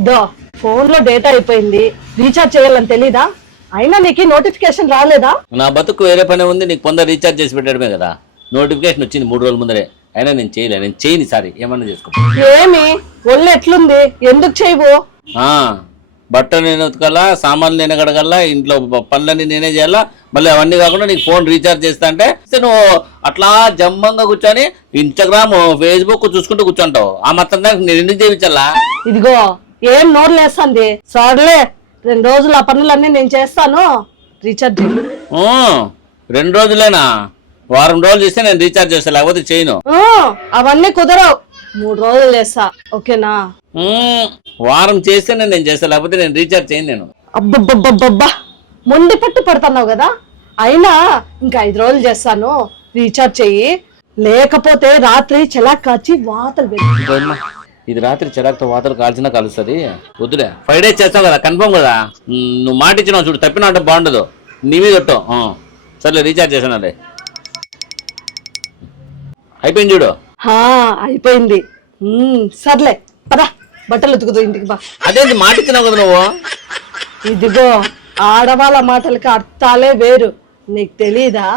ఇదో ఫోన్ లో డేటా అయిపోయింది, రీఛార్జ్ చేయాలని తెలీదా? అయినా నీకు నోటిఫికేషన్ రాలేదా? నా బతుకు వేరే పని ఉంది, నీకు పొంద రీఛార్జ్ చేసి పెట్టడమే కదా. నోటిఫికేషన్ వచ్చింది 3 రోజుల ముందరే, అయినా నేను చేయలే. నేను చేయని సారి ఏమన్నా చేసుకో. ఏమి ఒళ్ళు ఎట్లుంది, ఎందుకు చేయవు? బట్టలు నేను ఉతకాలా, సామాన్లు నేను కడగల్లా, ఇంట్లో పనులన్నీ నేనే చేయాలా, మళ్ళీ అవన్నీ కాకుండా నీకు ఫోన్ రీఛార్జ్ చేస్తా అంటే నువ్వు అట్లా జమ్మంగా కూర్చొని ఇన్స్టాగ్రామ్ ఫేస్బుక్ చూసుకుంటూ కూర్చుంటావు. ఆ మొత్తం దానికి నేను ఎందుకు చేయించాలా? ఇదిగో ఏం నోరు లేస్తుంది, సర్లే 2 రోజులు ఆ పనులన్నీ నేను చేస్తాను, రీఛార్జ్ 2 రోజులేనా? వారం రోజులు చేస్తే నేను రీఛార్జ్ చేస్తా, లేకపోతే చేయను. అవన్నీ కుదరవు, 3 రోజులు చేస్తా, ఓకేనా? వారం చేస్తే నేను చేస్తా, లేకపోతే నేను రీఛార్జ్ చేయను. నేను అబ్బబ్బబ్బబ్బా మొండి పట్టు పడుతున్నావు కదా. అయినా ఇంకా 5 రోజులు చేస్తాను, రీఛార్జ్ చెయ్యి, లేకపోతే రాత్రి చెలాక్ కాచి వాతలు పెట్టి. ఇది రాత్రి చెరాకుతో వాతలు కాల్చినా కలుస్తుంది, వద్దులే. 5 days చేస్తావు కదా, కన్ఫర్మ్ కదా? నువ్వు మాట ఇచ్చినావు చూడు, తప్పినా అంటే బాగుండదు. నీ మీద కొట్టు. సర్లే రీఛార్జ్ చేసానులే, అయిపోయింది చూడు. అయిపోయింది. సర్లే పదా, బట్టలు ఉతుకుతూ ఇంటికి బా. అదేంటి మాట ఇచ్చినావు కదా నువ్వు? ఇదిగో ఆడవాళ్ళ మాటలకి అర్థాలే వేరు, నీకు తెలీదా?